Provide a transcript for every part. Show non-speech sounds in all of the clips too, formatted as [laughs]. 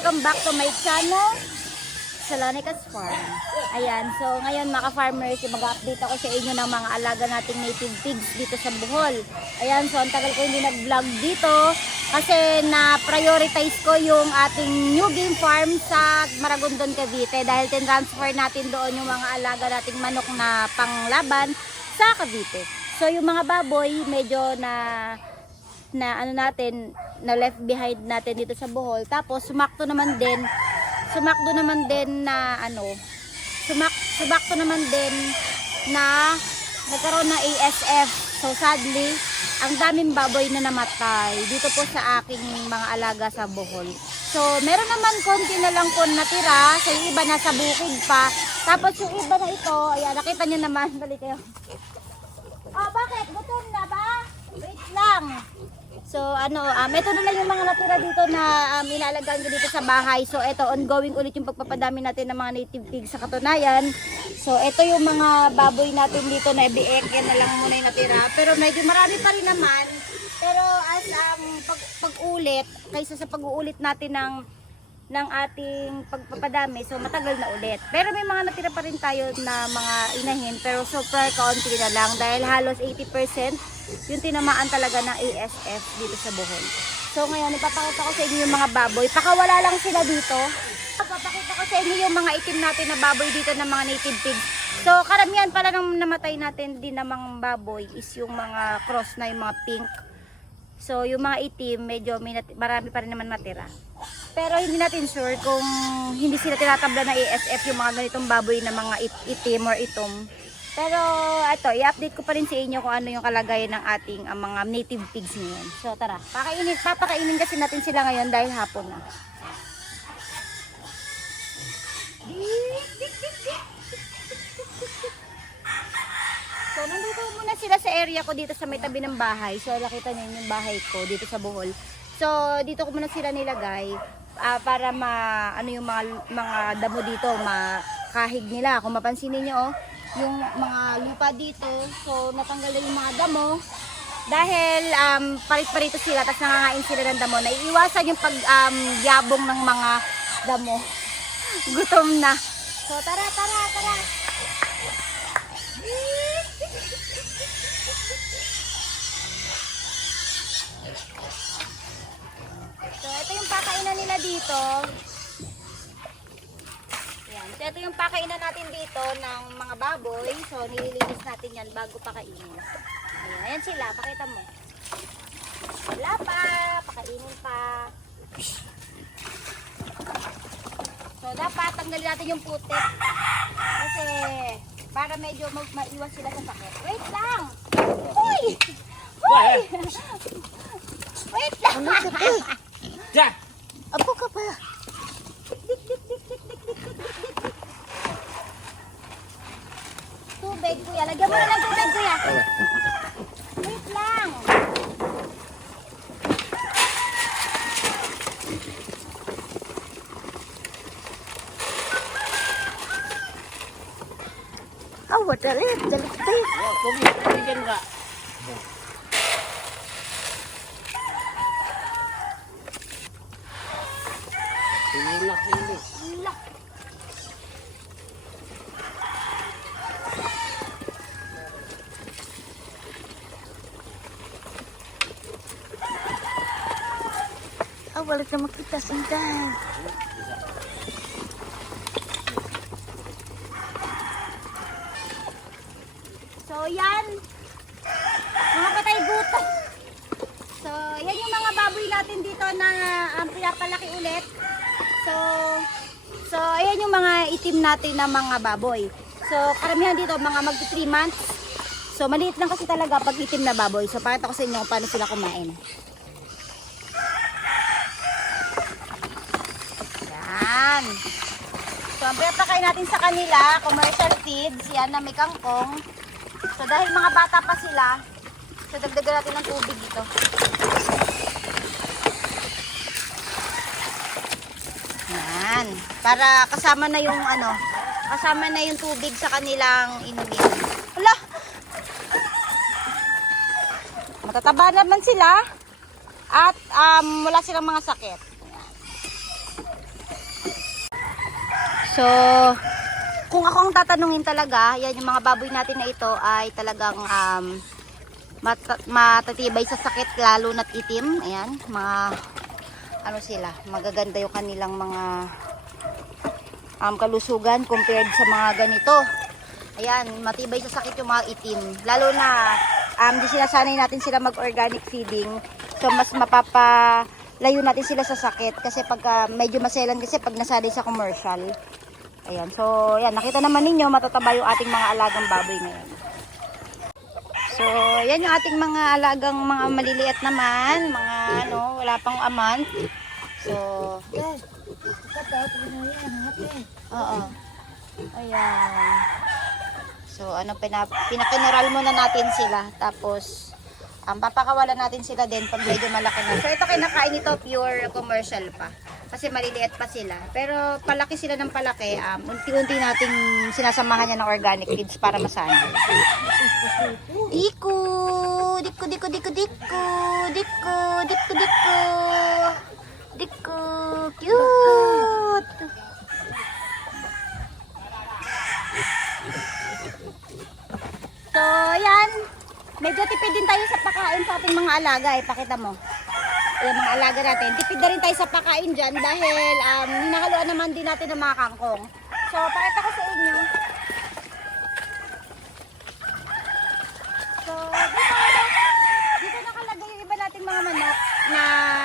welcome back to my channel, Salonicas Farm. Ayan, so ngayon mga farmers, mag-update ako sa inyo ng mga alaga nating native pigs dito sa Bohol. Ayan, so ang tagal ko hindi nag-vlog dito kasi na-prioritize ko yung ating new game farm sa Maragondon, Cavite dahil tin-transfer natin doon yung mga alaga nating manok na panglaban sa Cavite. So yung mga baboy, medyo na na ano natin, na left behind natin dito sa Bohol. Tapos sumakto naman din, sumakto naman din na ano, sumak, sumakto naman din na nagkaroon ng ASF. So sadly, ang daming baboy na namatay dito po sa aking mga alaga sa Bohol. So meron naman konti na lang po natira, sa yung iba nasa bukid pa. Tapos yung iba na ito, ayan, nakita nyo naman, [laughs] balik kayo. Oh, bakit? Gutom na ba? Wait lang. So ano, um, ito na yung mga natira dito na um, inalagaan ko dito sa bahay. So ito, ongoing ulit yung pagpapadami natin ng mga native pigs sa katunayan. So ito yung mga baboy natin dito na ibiek, yan na lang muna yung natira. Pero medyo marami pa rin naman. Pero as um, pag, pag-ulit, kaysa sa pag-uulit natin ng ng ating pagpapadami, so matagal na ulit. Pero may mga natira pa rin tayo na mga inahin, pero super kaunti na lang dahil halos 80% yung tinamaan talaga ng ASF dito sa Bohol. So ngayon, ipapakita ko sa inyo yung mga baboy. Pakawala lang sila dito. Papakita ko sa inyo yung mga itim natin na baboy dito ng mga native pigs. So karamihan pala ng namatay natin din ng mga baboy is yung mga cross na yung mga pink. So yung mga itim, medyo may marami pa rin naman natira. Pero hindi natin sure kung hindi sila tinatabla ng ASF yung mga ganitong baboy na mga it- itim or itom. Pero ito, i-update ko pa rin sa inyo kung ano yung kalagayan ng ating ang mga native pigs ngayon. So tara, pakainin, papakainin kasi natin sila ngayon dahil hapon na. So nandito muna sila sa area ko dito sa may tabi ng bahay. So nakita niyo yung bahay ko dito sa Bohol. So dito ko muna sila nilagay ah, para ma ano yung mga mga damo dito, makahig nila. Kung mapansin niyo oh, yung mga lupa dito. So natanggal na yung mga damo dahil um, parit-parito sila tapos nangangain sila ng damo. Naiiwasan yung pag um, yabong ng mga damo. [laughs] Gutom na. So tara, tara, tara. [laughs] So, ito yung pakainan nila dito. Yan. So, ito yung pakainan natin dito ng mga baboy. So, nililinis natin yan bago pakainin. Ayan, ayan sila. Pakita mo. Wala pa. Pakainin pa. So, dapat tanggalin natin yung putik. Kasi, para medyo ma- maiwas sila sa sakit. Wait lang! Uy! Uy! [laughs] Wait lang! Diyan! Apo ka pa. Tubig, kuya. Lagyan mo na ng tubig, kuya. Wait lang. Awa, dali. Dali ka tayo. Oh, Pogi, bigyan ka. Wala ka makita sundan. So, yan. Mga patay gutom. So, yan yung mga baboy natin dito na um, pinapalaki ulit. So, so, ayan yung mga itim natin na mga baboy. So, karamihan dito, mga mag 3 months. So, maliit lang kasi talaga pag itim na baboy. So, pakita ko sa inyo kung paano sila kumain. Yan. So, ang pinapakain natin sa kanila, commercial feeds, yan na may kangkong. So, dahil mga bata pa sila, so dagdagan natin ng tubig dito. Yan. Para kasama na yung ano, kasama na yung tubig sa kanilang inumin. Hala! Matataba naman sila at um, wala silang mga sakit. Ayan. So, kung ako ang tatanungin talaga, yan yung mga baboy natin na ito ay talagang um, mat- matatibay sa sakit lalo na't itim. Ayan, mga ano sila, magaganda yung kanilang mga um, kalusugan compared sa mga ganito. Ayan, matibay sa sakit yung mga itim. Lalo na, um, di sinasanay natin sila mag-organic feeding. So, mas mapapalayo natin sila sa sakit. Kasi pagka medyo maselan kasi pag nasanay sa commercial. Ayan, so, ayan, nakita naman ninyo, matataba yung ating mga alagang baboy ngayon. So, yan yung ating mga alagang mga maliliit naman. Mga, ano, wala pang aman. So, yan. Oo. Ayan. So, ano, pina, pinakineral muna natin sila. Tapos, ang papakawalan natin sila din pag medyo malaki na. So, ito kinakain ito pure commercial pa. Kasi maliliit pa sila. Pero, palaki sila ng palaki. Um, unti-unti nating sinasamahan niya ng organic feeds para masanay. Diku! Diku, diku, diku, diku! Diku, diku, diku! Diku! Cute! So, yan. Medyo tipid din tayo sa pakain sa ating mga alaga eh. Pakita mo. Yung mga alaga natin. Tipid na rin tayo sa pakain dyan dahil um, hinahaluan naman din natin ng mga kangkong. So, pakita ko sa inyo. So, dito, dito nakalagay yung iba nating mga manok na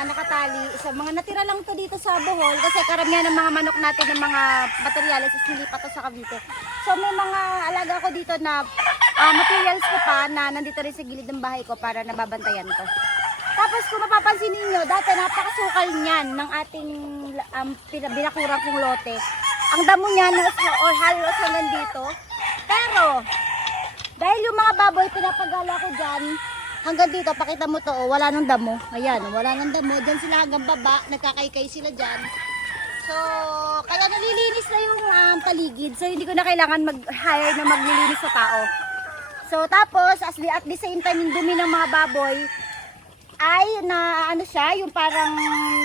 nakatali. So, mga natira lang to dito sa Bohol kasi karamihan ng mga manok natin ng mga materyales is nilipat to sa Cavite. So, may mga alaga ko dito na ah, materials ko pa na nandito rin sa gilid ng bahay ko para nababantayan ko. Tapos kung mapapansin ninyo, dati napakasukal niyan ng ating um, binakurang kong lote. Ang damo niya nas- or halos hanggang dito. Pero, dahil yung mga baboy pinapagala ko dyan, hanggang dito, pakita mo to, oh, wala nang damo. Ayan, wala nang damo. Dyan sila hanggang baba, nagkakaykay sila dyan. So, kaya nalilinis na yung um, paligid. So, hindi ko na kailangan mag-hire na maglilinis sa tao. So, tapos, as the, at the same time, yung dumi ng mga baboy, ay na ano siya, yung parang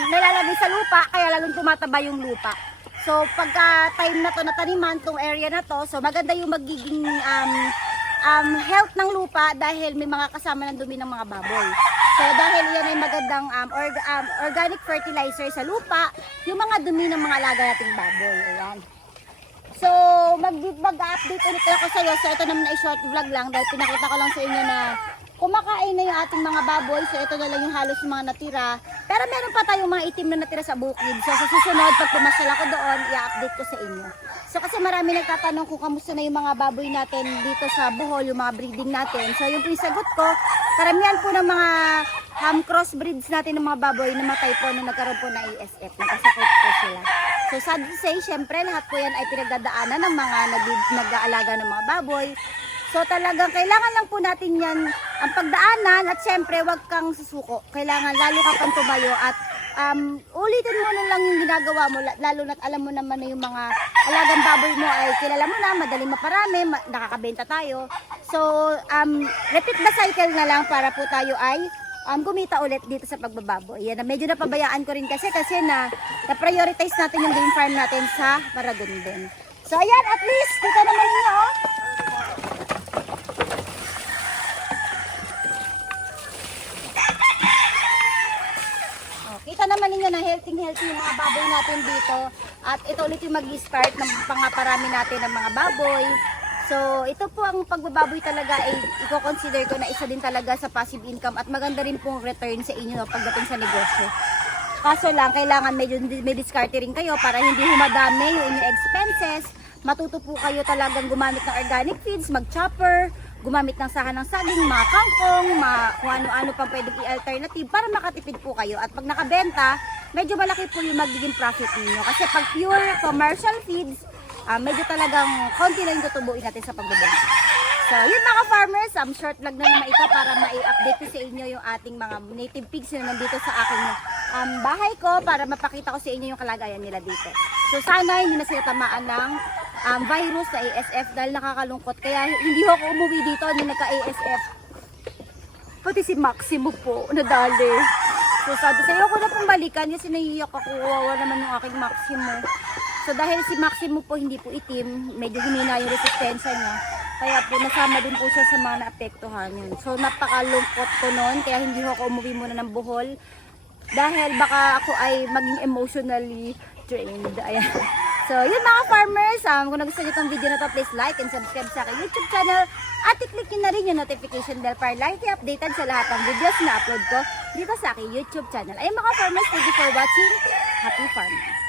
nalalagay sa lupa, kaya lalong tumataba yung lupa. So, pagka time na to na taniman, tong area na to, so maganda yung magiging um, um, health ng lupa dahil may mga kasama ng dumi ng mga baboy. So, dahil yan ay magandang um, org- um, organic fertilizer sa lupa, yung mga dumi ng mga alaga nating baboy. Ayan. So, mag- mag-update ulit ako sa iyo. So, ito naman ay short vlog lang dahil pinakita ko lang sa inyo na kumakain na yung ating mga baboy. So, ito na lang yung halos mga natira. Pero meron pa tayong mga itim na natira sa bukid. So, sa susunod, pag pumasyal ako doon, i-update ko sa inyo. So, kasi marami nagtatanong kung kamusta na yung mga baboy natin dito sa Bohol, yung mga breeding natin. So, yung po yung sagot ko, karamihan po ng mga um, crossbreeds natin ng mga baboy namatay po nung nagkaroon po ng ASF. Nagkasakit po sila. So sad to say, syempre lahat po yan ay pinagdadaanan ng mga nag- nag-aalaga ng mga baboy. So talagang kailangan lang po natin yan ang pagdaanan at syempre wag kang susuko. Kailangan lalo ka pang tumayo at um, ulitin mo na lang yung ginagawa mo la- lalo na't alam mo naman na yung mga alagang baboy mo ay kilala mo na, madaling maparami, ma- nakakabenta tayo. So um, repeat the cycle na lang para po tayo ay um, kumita ulit dito sa pagbababoy. Yan, medyo napabayaan ko rin kasi kasi na na-prioritize natin yung game farm natin sa Maragondon. So ayan, at least, kita naman ninyo, oh. Oh, kita naman ninyo na healthy healthy yung mga baboy natin dito. At ito ulit yung mag-start ng pangaparami natin ng mga baboy. So, ito po ang pagbababoy talaga ay i-consider ko na isa din talaga sa passive income at maganda rin pong return sa inyo pagdating sa negosyo. Kaso lang, kailangan medyo may discarte rin kayo para hindi humadami yung inyong expenses. Matuto po kayo talagang gumamit ng organic feeds, mag-chopper, gumamit ng sahan ng saging, mga kangkong, mga kung ano-ano pang pwedeng i-alternative para makatipid po kayo. At pag nakabenta, medyo malaki po yung magiging profit ninyo. Kasi pag pure commercial feeds, ah, medyo talagang konti lang yung tutubuin natin sa pagbebenta. So, yun mga farmers, um, short vlog na naman ito para ma-update ko sa inyo yung ating mga native pigs na nandito sa aking um, bahay ko para mapakita ko sa inyo yung kalagayan nila dito. So, sana hindi na sila tamaan ng um, virus na ASF dahil nakakalungkot. Kaya hindi ako umuwi dito nung nagka-ASF. Pati si Maximo po, nadali. So, sabi sa'yo ko na pong balikan kasi naiiyak ako. Wawa naman yung aking Maximo. So dahil si Maximo po hindi po itim, medyo humina yung resistensya niya. Kaya po nasama din po siya sa mga naapektuhan yun. So napakalungkot ko noon, kaya hindi ko ako umuwi muna ng Bohol. Dahil baka ako ay maging emotionally drained. Ayan. So, yun mga farmers, um, kung nagustuhan nyo itong video na to, please like and subscribe sa aking YouTube channel at i-click nyo na rin yung notification bell para lagi updated sa lahat ng videos na upload ko dito sa aking YouTube channel. Ayun mga farmers, thank you for watching. Happy farming!